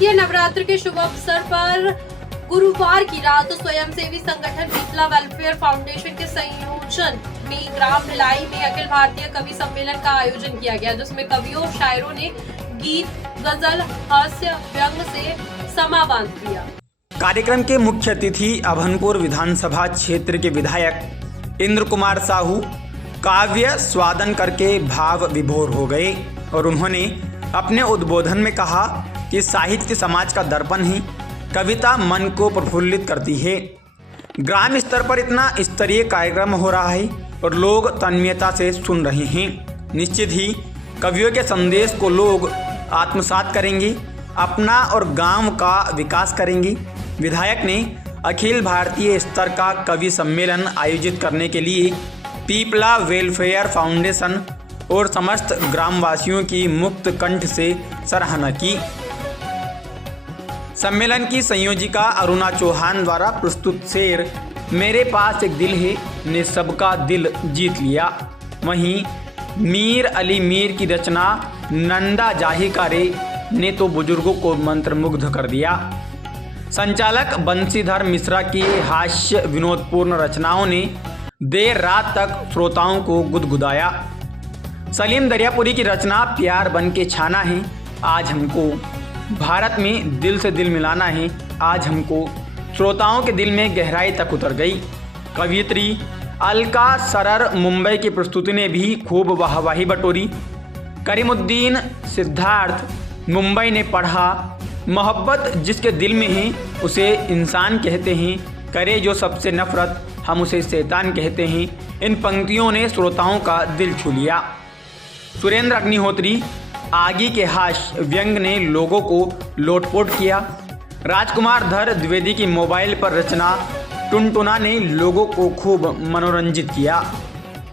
शारदीय नवरात्र के शुभ अवसर पर गुरुवार की रात स्वयंसेवी संगठन मीतला वेलफेयर फाउंडेशन के संयोजन में ग्राम भिलाई में अखिल भारतीय कवि सम्मेलन का आयोजन किया गया, जिसमें कवियों और शायरों ने गीत, गजल, हास्य, व्यंग से समा बांध दिया। कार्यक्रम के मुख्य अतिथि अभनपुर विधानसभा क्षेत्र के विधायक इंद्र कुमार साहू काव्य स्वादन करके भाव विभोर हो गए और उन्होंने अपने उद्बोधन में कहा कि साहित्य समाज का दर्पण है, कविता मन को प्रफुल्लित करती है। ग्राम स्तर पर इतना स्तरीय कार्यक्रम हो रहा है और लोग तन्मयता से सुन रहे हैं। निश्चित ही कवियों के संदेश को लोग आत्मसात करेंगे, अपना और गांव का विकास करेंगे। विधायक ने अखिल भारतीय स्तर का कवि सम्मेलन आयोजित करने के लिए पीपला वेलफेयर फाउंडेशन और समस्त ग्रामवासियों की मुक्त कंठ से सराहना की। सम्मेलन की संयोजिका अरुणा चौहान द्वारा प्रस्तुत शेर मेरे पास एक दिल है ने सबका दिल जीत लिया। वहीं मीर अली मीर की रचना नंदा जाही कारे ने तो बुजुर्गों को मंत्रमुग्ध कर दिया। संचालक बंशीधर मिश्रा की हास्य विनोदपूर्ण रचनाओं ने देर रात तक श्रोताओं को गुदगुदाया। सलीम दरियापुरी की रचना प्यार बन के छाना है आज हमको, भारत में दिल से दिल मिलाना है आज हमको, श्रोताओं के दिल में गहराई तक उतर गई। कवियत्री अलका सरर मुंबई की प्रस्तुति ने भी खूब वाहवाही बटोरी। करीमुद्दीन सिद्धार्थ मुंबई ने पढ़ा, मोहब्बत जिसके दिल में है उसे इंसान कहते हैं, करे जो सबसे नफरत हम उसे शैतान कहते हैं। इन पंक्तियों ने श्रोताओं का दिल छू लिया। सुरेंद्र अग्निहोत्री आगी के हास्य व्यंग ने लोगों को लोटपोट किया। राजकुमार धर द्विवेदी की मोबाइल पर रचना टुनटुना ने लोगों को खूब मनोरंजित किया।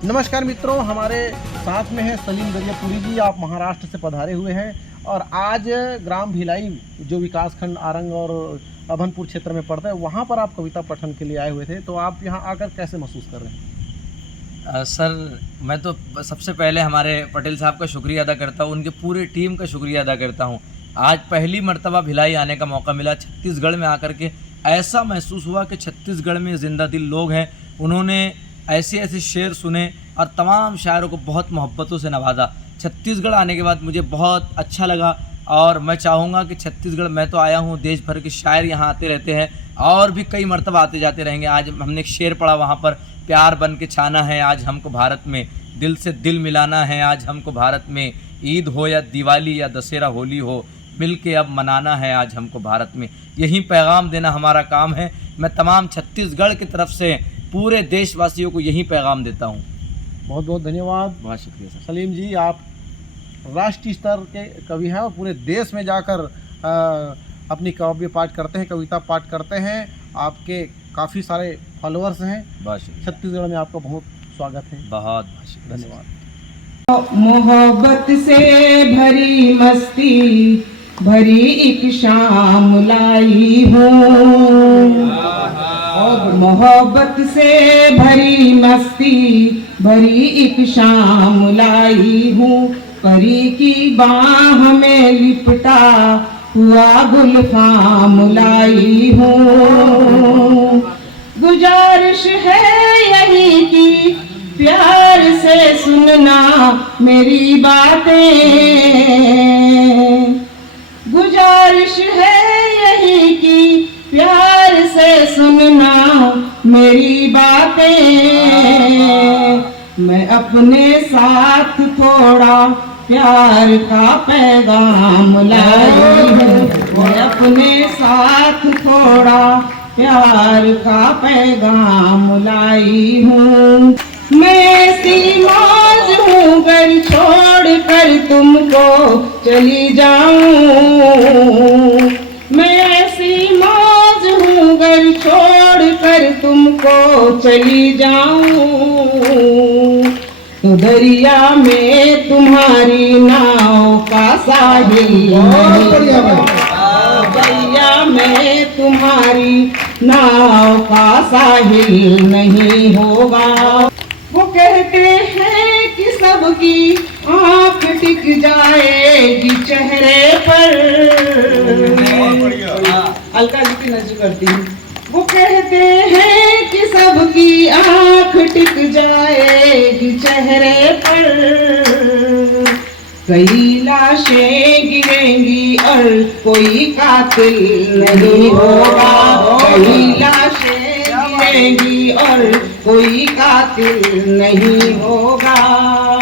नमस्कार मित्रों, हमारे साथ में है सलीम दरियापुरी जी। आप महाराष्ट्र से पधारे हुए हैं और आज ग्राम भिलाई जो विकासखंड आरंग और अभनपुर क्षेत्र में पड़ता है, वहाँ पर आप कविता पठन के लिए आए हुए थे। तो आप यहाँ आकर कैसे महसूस कर रहे हैं? सर, मैं तो सबसे पहले हमारे पटेल साहब का शुक्रिया अदा करता हूँ, उनके पूरे टीम का शुक्रिया अदा करता हूँ। आज पहली मर्तबा भिलाई आने का मौका मिला। छत्तीसगढ़ में आकर के ऐसा महसूस हुआ कि छत्तीसगढ़ में जिंदा दिल लोग हैं। उन्होंने ऐसे ऐसे शेर सुने और तमाम शायरों को बहुत मोहब्बतों से नवाजा। छत्तीसगढ़ आने के बाद मुझे बहुत अच्छा लगा और मैं चाहूँगा कि छत्तीसगढ़, मैं तो आया हूँ, देश भर के शायर यहाँ आते रहते हैं और भी कई मर्तबा आते जाते रहेंगे। आज हमने एक शेर पढ़ा वहाँ पर, प्यार बन के छाना है आज हमको भारत में, दिल से दिल मिलाना है आज हमको भारत में, ईद हो या दिवाली या दशहरा होली हो, मिल के अब मनाना है आज हमको भारत में। यही पैगाम देना हमारा काम है। मैं तमाम छत्तीसगढ़ की तरफ से पूरे देशवासियों को यही पैगाम देता हूँ। बहुत बहुत धन्यवाद। बहुत शुक्रिया सर। सलीम जी, आप राष्ट्रीय स्तर के कवि हैं और पूरे देश में जाकर अपनी काव्य पाठ करते हैं, कविता पाठ करते हैं। आपके काफ़ी सारे फॉलोअर्स हैं। बहुत शुक्रिया। छत्तीसगढ़ में आपका बहुत स्वागत है। बहुत बहुत शुक्रिया। धन्यवाद। मोहब्बत से भरी मस्ती भरी एक शाम लाई हूँ, और मोहब्बत से भरी मस्ती भरी एक शाम लाई हूँ, परी की बाह में लिपटा हुआ गुलफाम लाई हूँ। गुजारिश है यही कि प्यार से सुनना मेरी बातें, गुजारिश है यही कि प्यार से सुनना मेरी बातें। मैं अपने साथ थोड़ा प्यार का पैगाम लाई हूँ, मैं अपने साथ थोड़ा प्यार का पैगाम लाई हूँ। मैं ऐसी मौज हूँ घर छोड़ कर तुमको चली जाऊँ, मैं ऐसी मौज हूँ घर छोड़ कर तुमको चली जाऊँ। तो दरिया में तुम्हारी नाव का साहिल, दरिया में तुम्हारी नाव का साहिल नहीं होगा। वो कहते हैं कि सबकी आंख टिक जाएगी चेहरे पर, हल्का लिपि नजर करती हूँ। वो कहते हैं कि सबकी आंख टिक जाएगी चेहरे पर, कई लाशें गिरेंगी और कोई कातिल नहीं होगा, कई लाशें गिरेंगी और कोई कातिल नहीं होगा।